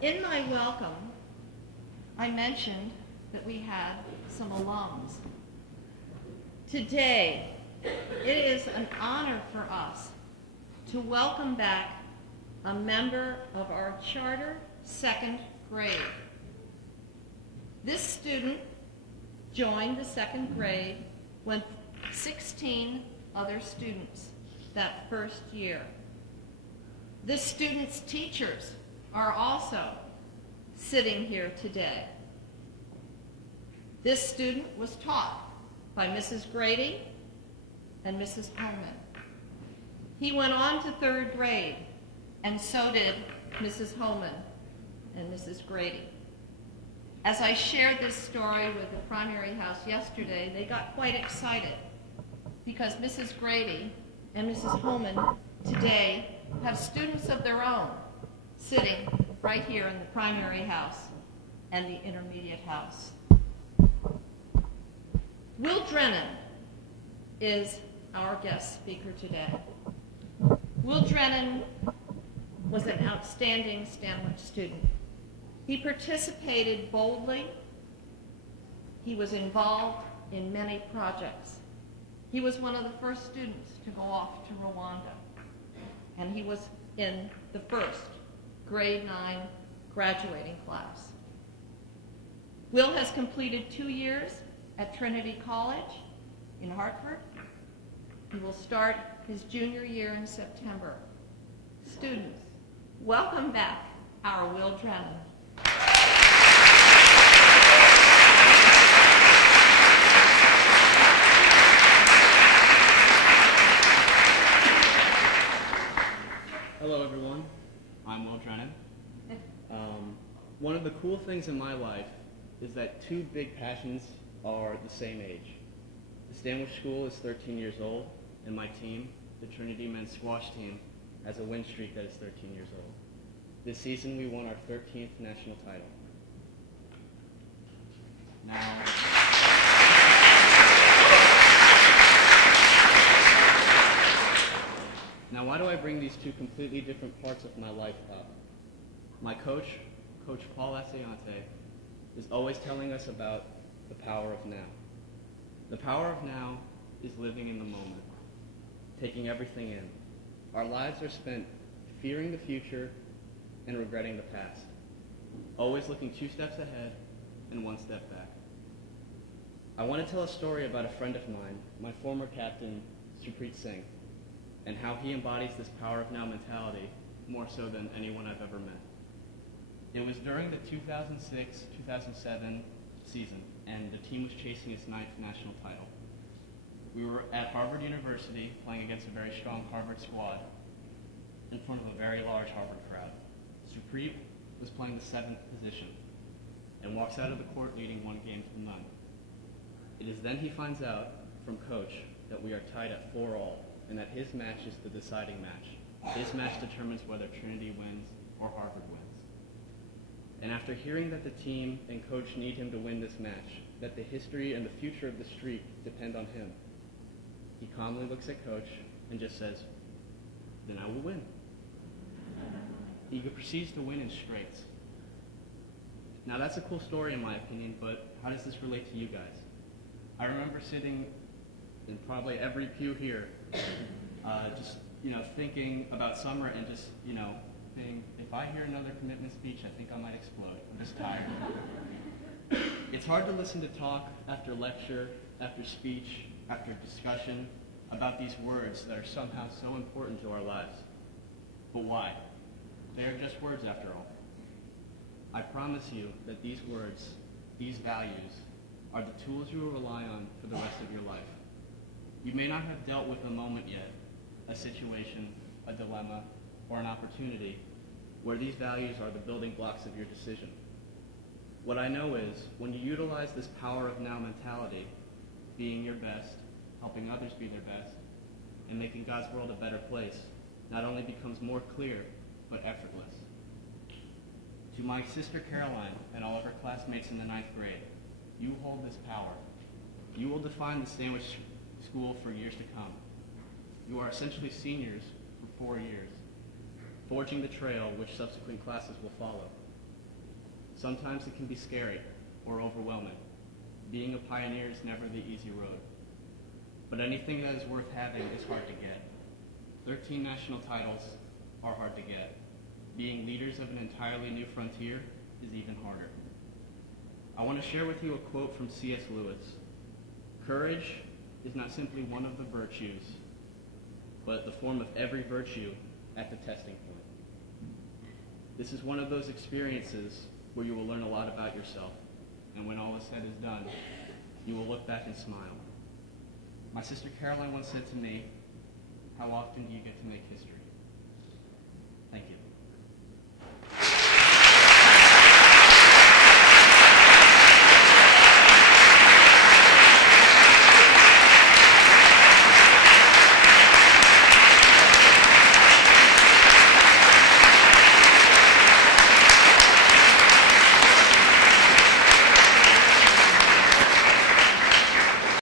In my welcome, I mentioned that we had some alums. Today, it is an honor for us to welcome back a member of our charter second grade. This student joined the second grade with 16 other students that first year. This student's teachers are also sitting here today. This student was taught by Mrs. Grady and Mrs. Holman. He went on to third grade, and so did Mrs. Holman and Mrs. Grady. As I shared this story with the primary house yesterday, they got quite excited because Mrs. Grady and Mrs. Holman today have students of their own sitting right here in the primary house and the intermediate house. Will Drennan is our guest speaker today. Will Drennan was an outstanding Stanwich student. He participated boldly. He was involved in many projects. He was one of the first students to go off to Rwanda, and he was in the first grade 9 graduating class. Will has completed 2 years at Trinity College in Hartford. He will start his junior year in September. Students, welcome back our Will Drennan. Hello everyone, I'm Will Drennan. One of the cool things in my life is that two big passions are the same age. The Stanwich School is 13 years old, and my team, the Trinity men's squash team, has a win streak that is 13 years old. This season we won our 13th national title. Now why do I bring these two completely different parts of my life up? My coach, Coach Paul Asciante, is always telling us about the power of now. The power of now is living in the moment, taking everything in. Our lives are spent fearing the future and regretting the past, always looking 2 steps ahead and 1 step back. I want to tell a story about a friend of mine, my former captain, Supreet Singh, and how he embodies this power of now mentality more so than anyone I've ever met. It was during the 2006-2007 season, and the team was chasing its 9th national title. We were at Harvard University playing against a very strong Harvard squad in front of a very large Harvard crowd. Supreet was playing the 7th position and walks out of the court leading 1 game to none. It is then he finds out from coach that we are tied at 4-all and that his match is the deciding match. His match determines whether Trinity wins or Harvard wins. And after hearing that the team and coach need him to win this match, that the history and the future of the streak depend on him, he calmly looks at coach and just says, "Then I will win." He proceeds to win in straights. Now that's a cool story in my opinion, but how does this relate to you guys? I remember sitting in probably every pew here, just thinking about summer and just thinking, if I hear another commitment speech, I think I might explode. I'm just tired. It's hard to listen to talk after lecture, after speech, after discussion about these words that are somehow so important to our lives. But why? They are just words after all. I promise you that these words, these values, are the tools you will rely on for the rest of your life. You may not have dealt with a moment yet, a situation, a dilemma, or an opportunity where these values are the building blocks of your decision. What I know is, when you utilize this power of now mentality, being your best, helping others be their best, and making God's world a better place, not only becomes more clear, but effortless. To my sister Caroline and all of her classmates in the 9th grade, you hold this power. You will define the Stanwich School for years to come. You are essentially seniors for 4 years, forging the trail which subsequent classes will follow. Sometimes it can be scary or overwhelming. Being a pioneer is never the easy road. But anything that is worth having is hard to get. 13 national titles are hard to get. Being leaders of an entirely new frontier is even harder. I want to share with you a quote from C.S. Lewis. Courage is not simply one of the virtues, but the form of every virtue at the testing point. This is one of those experiences where you will learn a lot about yourself, and when all is said is done, you will look back and smile. My sister Caroline once said to me, "How often do you get to make history?"